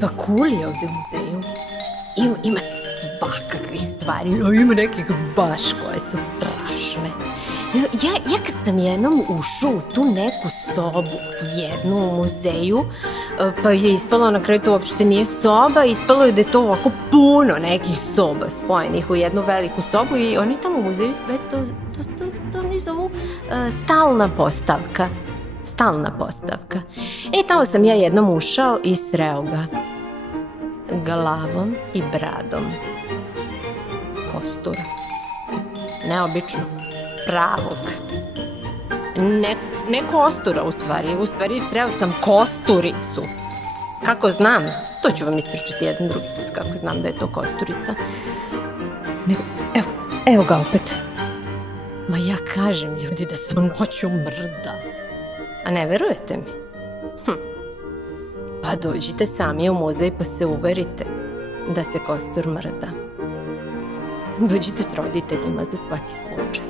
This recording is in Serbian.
Pa cool je ovde u muzeju. Ima svakakvih stvari, ima nekih baš koje su strašne. Ja kad sam jednom ušao u tu neku sobu, jednu u muzeju, pa je ispalo na kraju to uopšte nije soba, ispalo je da je to ovako puno nekih soba spojenih u jednu veliku sobu i oni tamo u muzeju sve to oni zovu stalna postavka. Stalna postavka. Tamo sam ja jednom ušao i sreo ga. Glavom i bradom. Kostura. Neobičnog. Pravog. Ne kostura u stvari sreo sam kosturicu. Kako znam? To ću vam ispričati jedan drugi put kako znam da je to kosturica. Evo ga opet. Ma ja kažem ljudi da se noću mrda. A ne verujete mi? Pa dođite sami u muzej pa se uverite da se kostur mrda. Dođite s roditeljima za svaki slučaj.